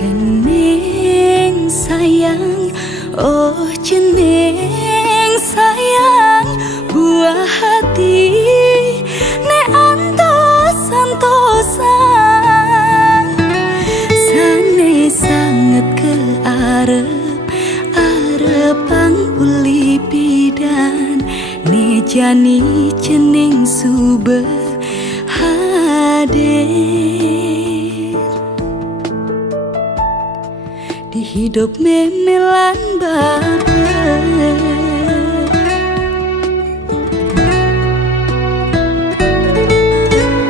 Jeneng sayang, oh jeneng sayang, buah hati nek antos-antosan sane sanget ke arep-arepan uli bidan ne jani jeneng suber hadir di hidup memelan baper.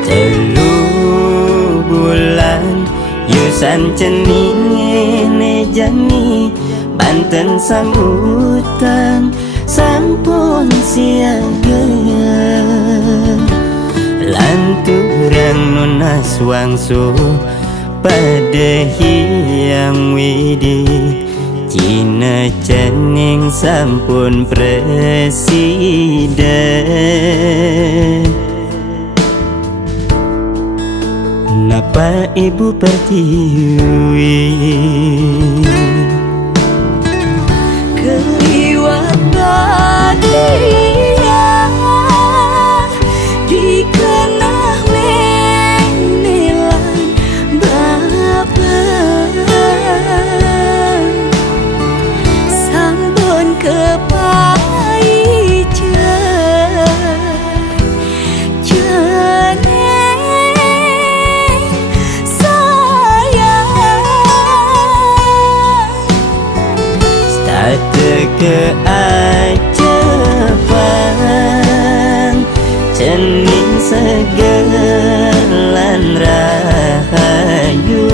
Telu bulan yusan cenine jani Banten sambutan sampun siaga lanturang nunas wangsu pada hiang widi Cina cening sampun presiden. Napa ibu pertiwi keliwat bahagia dikenah menelan baper sampun kepaijan jeneng sayang starte keajaban cening segelan rahayu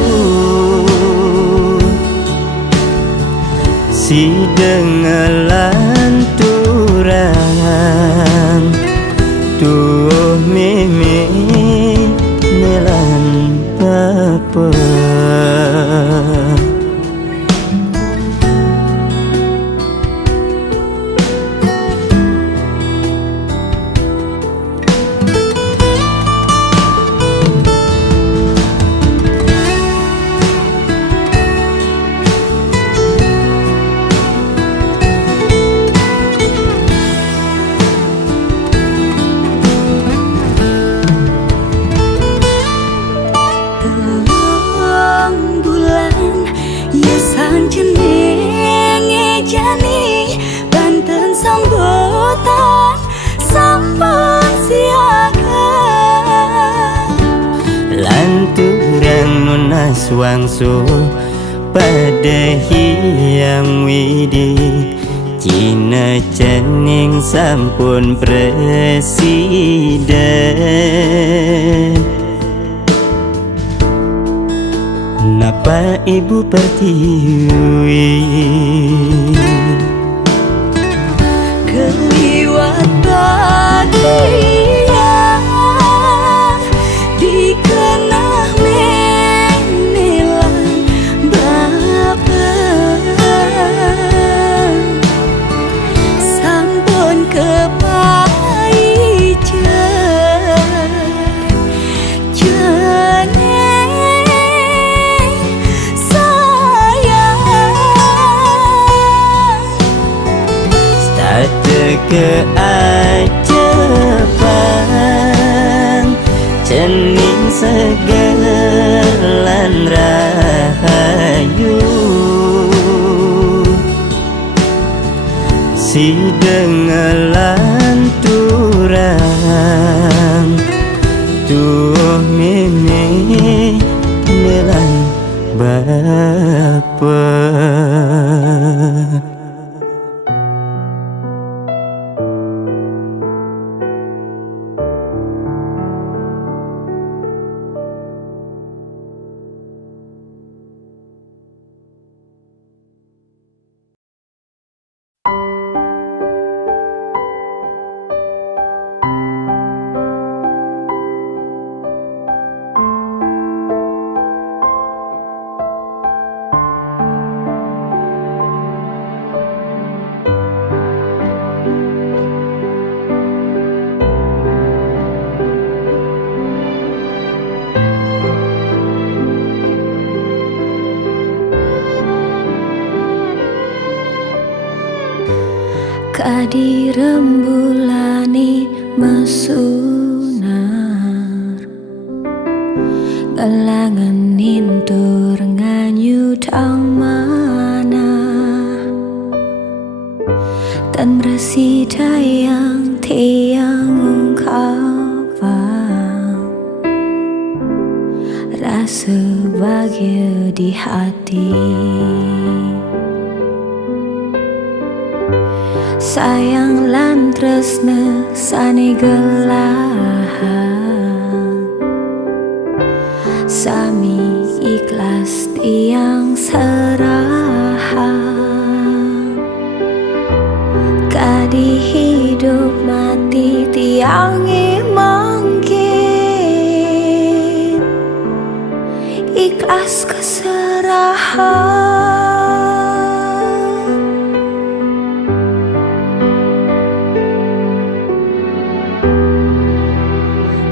si dengelan turang tuh mimi nelan papa. Jenenge jani Banten sambutan sampun siaga Lanturang nunas wangsu pada hiang widi Cina cening sampun presiden. Napa ibu pertiwi keliwat bahagia dikenah menelan baper sampun kepaijan jeneng keajaban cening segelan rahayu si dengelan turang tuh mimi nelan bapa. Kadi rembulani mesunar Galangan nintur nganyu tang mana Tan bersih tayang tiang ungkapan Rasa bahagia di hati Sayang lan tresna sane gelahan Sami ikhlas tiang serahan Kadi hidup mati tiang mungkin Ikhlas keserahan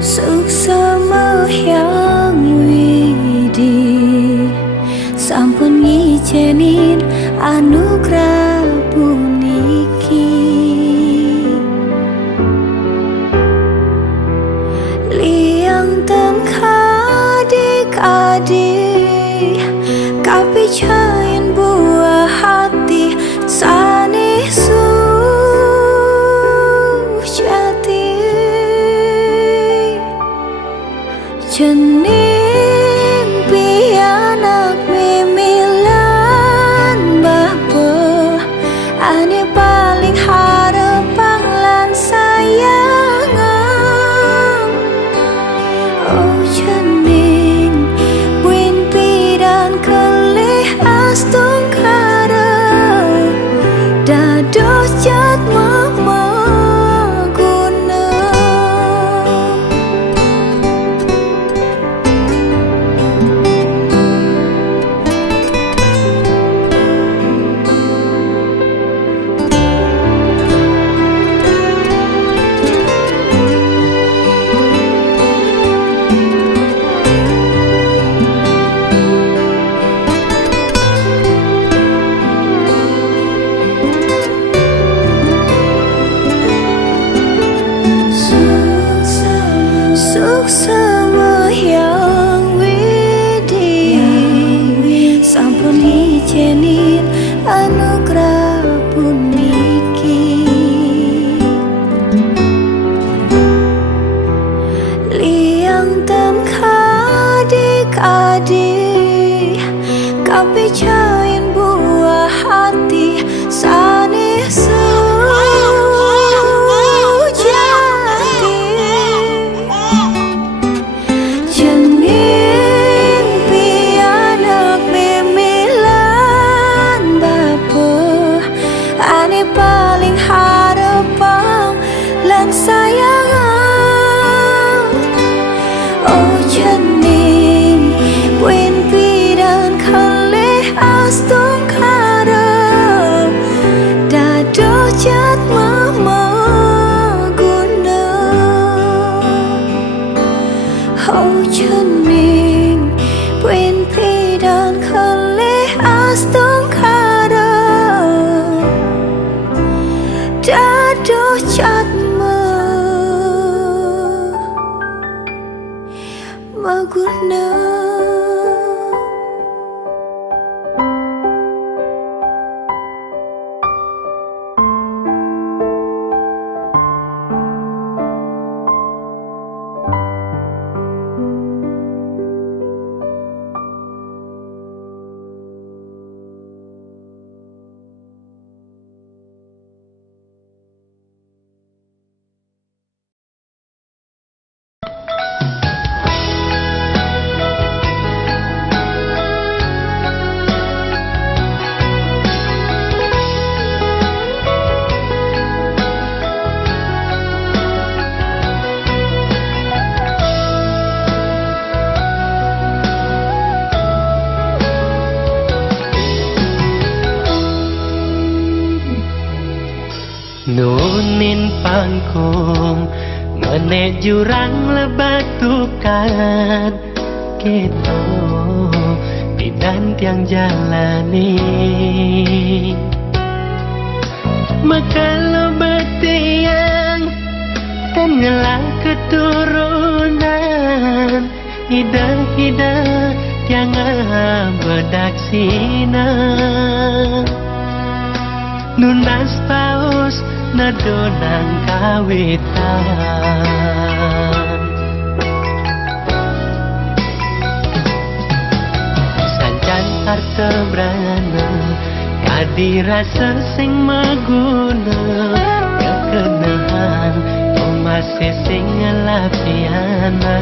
Suksa yang widi Sampun ngijenin anugerah puniki Liang tem kadi-kadi Kapicain buah hati Sane sujati Jenim pianak mimilan bahwa Ane paling harapan lan sayangan Oh jening buin pidan kelih astung kara Dados jat mama Suksa yang widi Sampun ijenin anugerah puniki Liang tem kadi-kadi Kapicain buah hati Sane paling harapan lan sayangan Oh jening buin pidan kalih astung kara Dado jat mama guna Oh jening buin pidan kalih astung kara Dadoh jatma maguna Nunin pangkung menek jurang lebatukan kita pidan tiang jalani maka lo betiang tengelah keturunan ida yang bedak sina nunas paus nadonang kawitan sanjan harta brana kadi rasa sing maguna kekenahan masih sing ngelapiana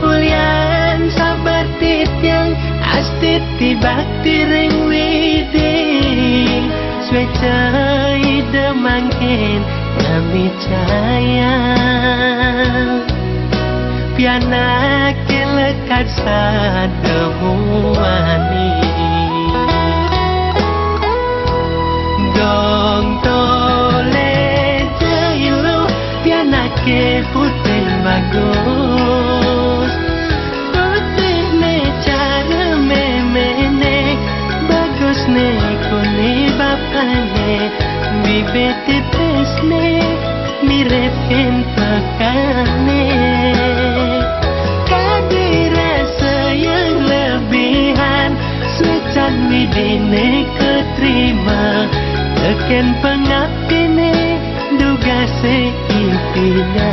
ulian sabar titiang astit tibak tireng widi swecah ide mangkin kami caya piana kelekat sademuani dong ke putih bagus putih ne cara memene bagus ne kuni bapane bibit tipis ne mirip kentokane kadi rasa yang lebihan secan midine keterima teken pengapine duga seimpinya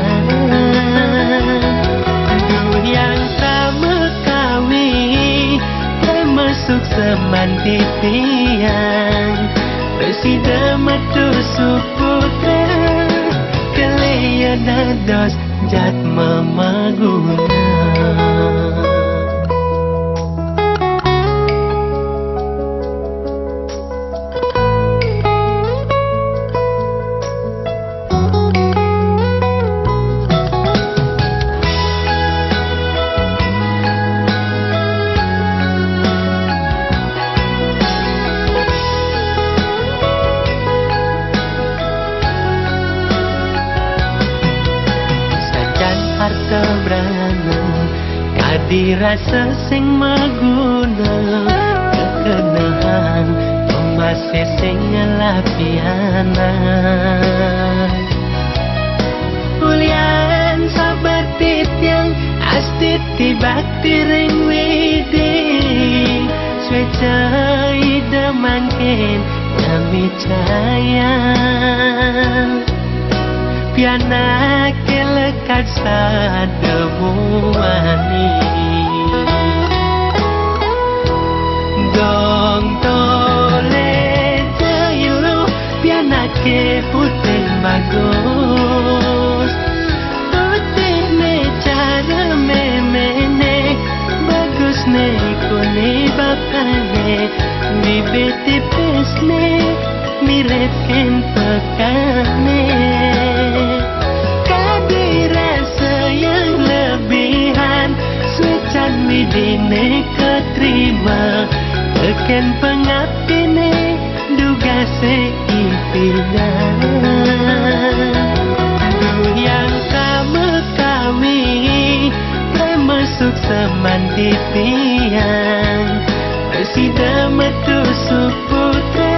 yang sama kawi termasuk semanti tiang bersida matu suputra kelea dados jat memaguna dirasa sing maguna kekenahan masih sing ngelapiana ulian sabar titiang astit tibak tireng widi swecah ide mangkin kami caya piana kelekat sademuani dong tole jayulu piana ke putih bagus putih ne cara memene bagus ne kuni bapane bibit tipis ne mirip kentokane kadi rasa yang lebihan secan midine keterima teken pengapine duga seimpinya yang sama kami termasuk semanti tiang bersida metu suputra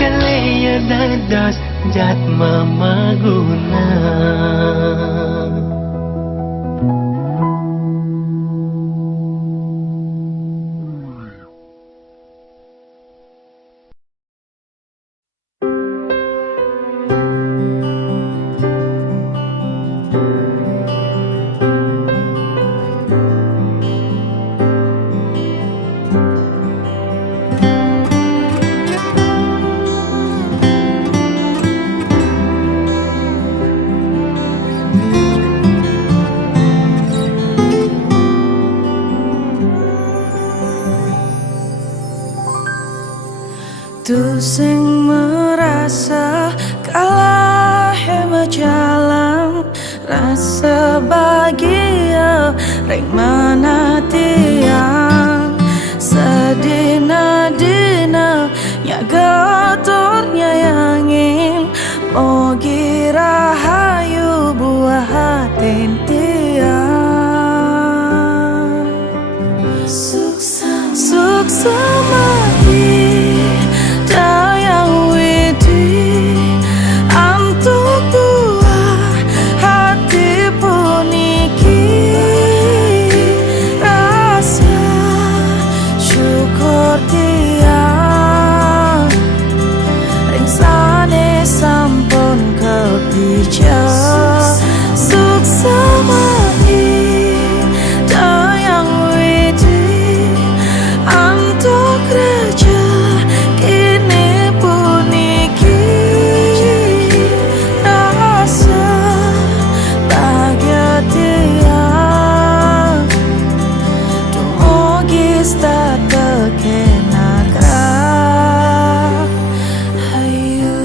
kelea dados jat memaguna Tu sing merasa kalah hemat jalan rasa bahagia ring mana tiang sedina-dina nyaga tornya yangin mogi rahayu buah hati tiang suksa mati mugis tak terkena hayu.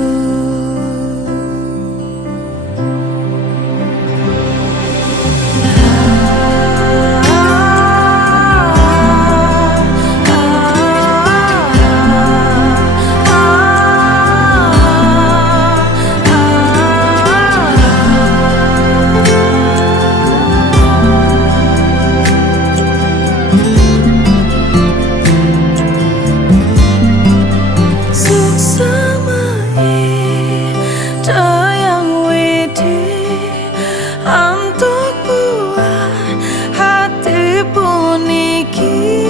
Untuk buat hati puniki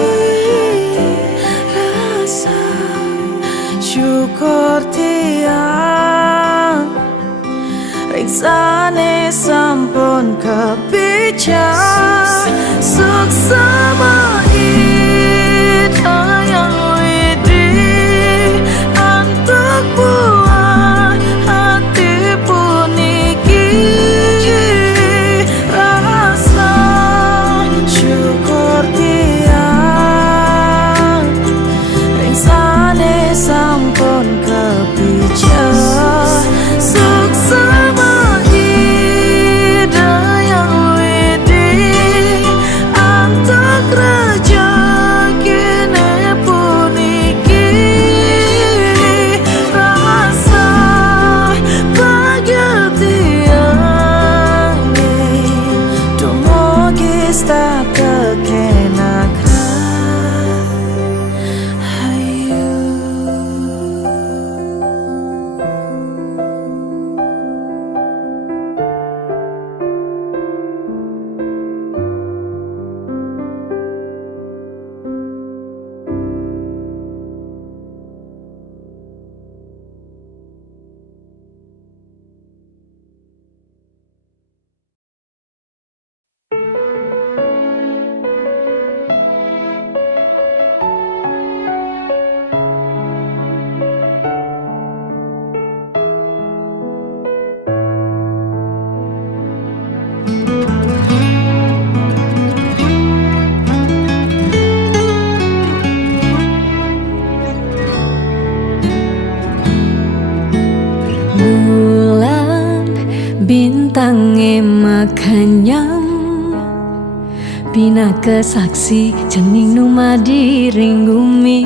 rasa syukur tiang riksane sampun kepicar suksama yang widi untuk buat hati puniki syukur tiang ringsane sampun kepicar suksama yang widi antuk rejekine puniki rasa bahagia tiang dumogis tak terkena hayu. Bintangnya makanyam bina kesaksi cening numadi ring bumi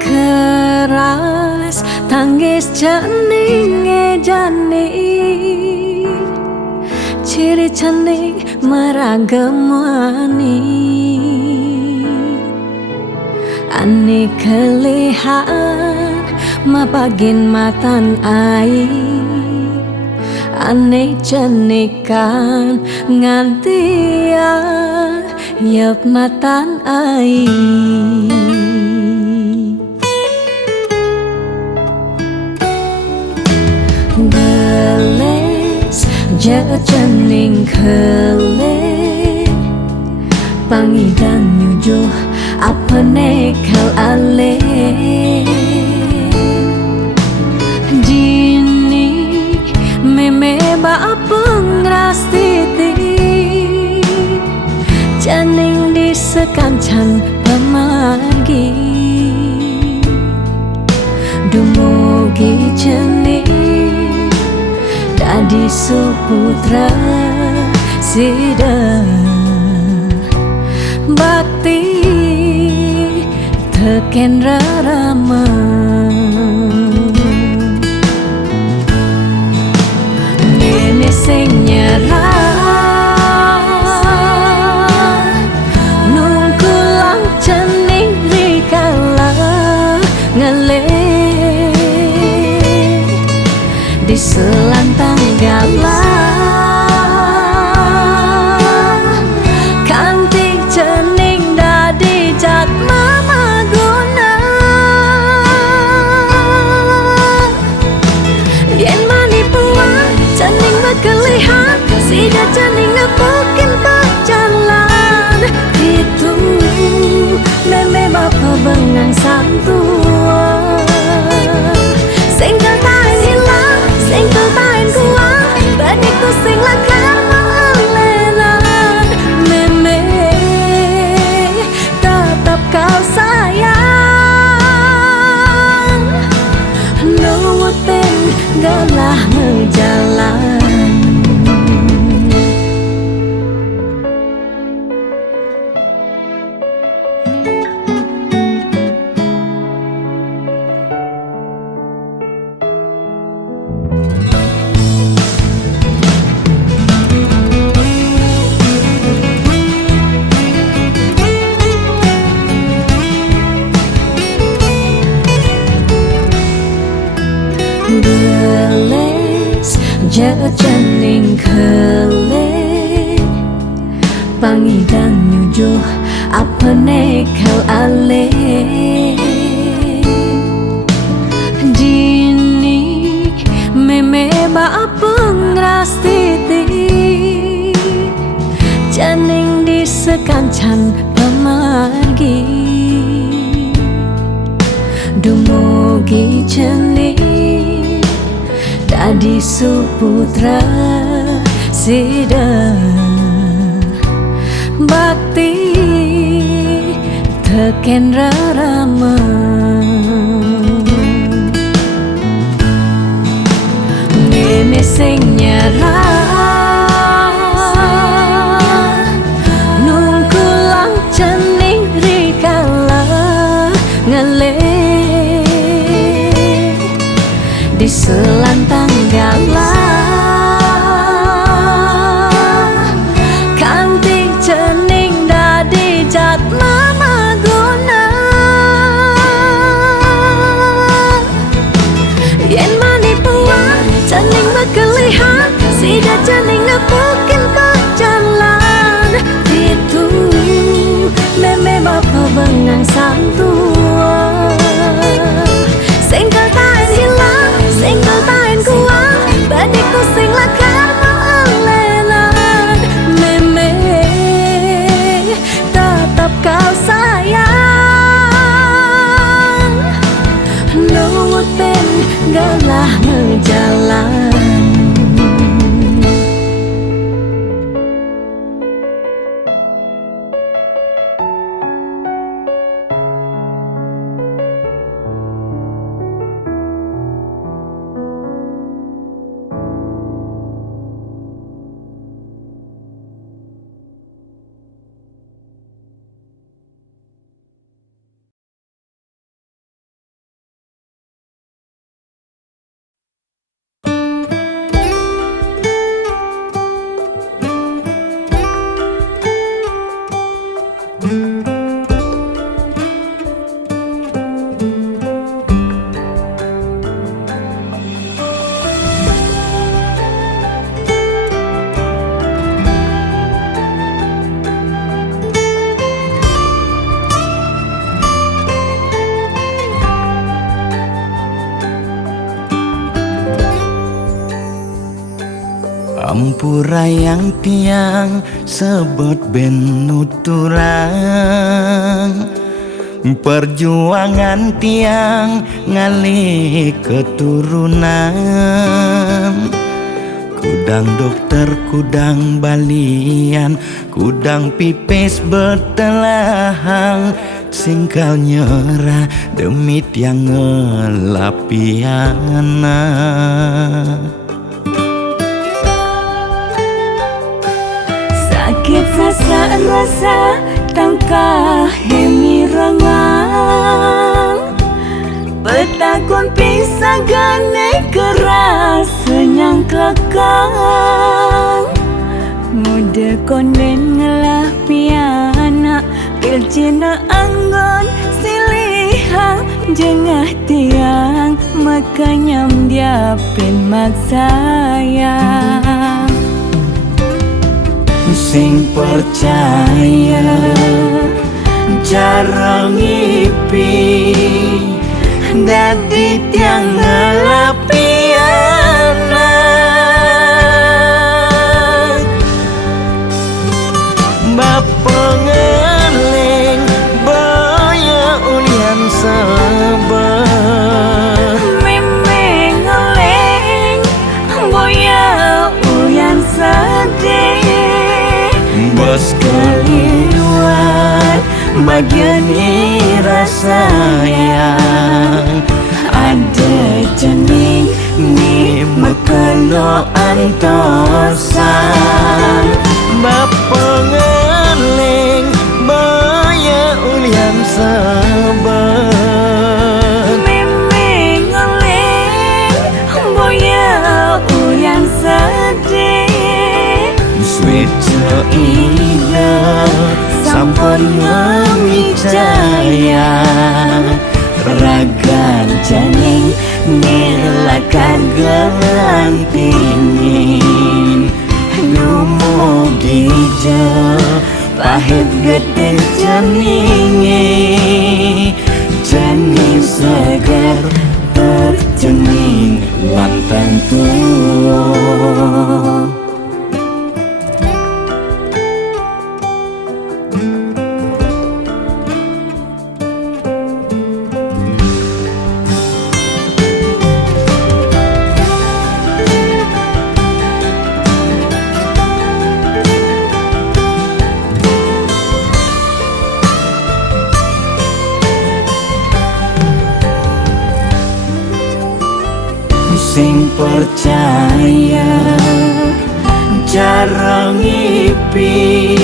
keras tangis cening jani ciri cening meragamani ane kelihat mapagin matan ai ane cenikan ngantia yap matan ai beles jaga cening kele pangidang nyujuh apa nekal ale meme ba pengras titi cening di sekancan pemargi dumugi cening dadi suputra sida bakti teken rarama sing nyerah nungkulang cening rikala ngele di selantang galah kantik cening dadi jat mama guna cening kele pangidang nyujo apa nekal ale dini meme ba pengrastiti cening di sekancan pemargi dumugi cening tadi suputra sida bakti teken rarama meme sing nyerah nungkulang cening rikala ngale di selantang galah kanting cening dadi jatma guna yen mani puang cening bekelihan sida cening nepukin berjalan itu meme bapa bengang santua single time hilang single time kuang badikku sing lakar maalenan meme tetap kau sayang nuwutin galah ngejalan. Ampurayang tiang sebut benuturang perjuangan tiang ngali keturunan kudang dokter kudang balian kudang pipis betelahang singkal nyerah demi tiang ngelapiana sakit rasa tangkah hemi rengang petakun pisah gane keras senyang kelakang muda konen ngelah piana pilcina anggon silihang jengah tiang makanya diapin mak sayang sing percaya cara ngipi dadi tiang ngelapiana bapengeling baya ulian sabar meme ngeleng boya uyan sedih bos keluar bagian rasa yang ada cening ni mekelo antosan bapengeling baya ulian sabar meme ngeleng boya uyan sedih sweet ida sampun memicaya ragan janing nilaka gelantingin dumugi pahit gede jeningi jening segar terjening lantang tua. Sing percaya jarang ngipi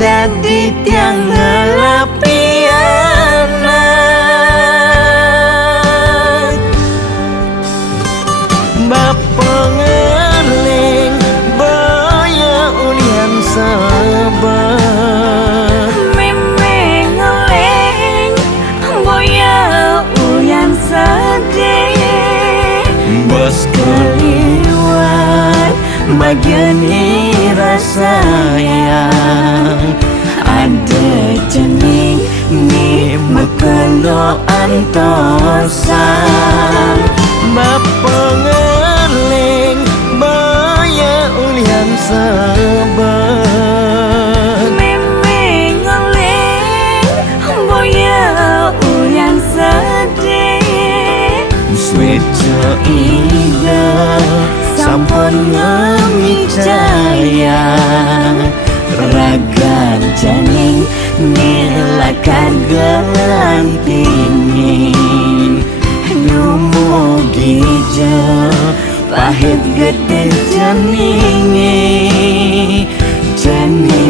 dadi tiang ngelapi anak bapengeling baya ulian sabar Memengeling boya uyan sedih bos keliwat bagian rasa yang ada jening ni mekelo antosan bapengeling baya ulian sabar Memengeling boya uyan sedih Swejo ida sampun ngemicaya ragan janing nilakan gelantingin dumugi pahit gede jeningi jening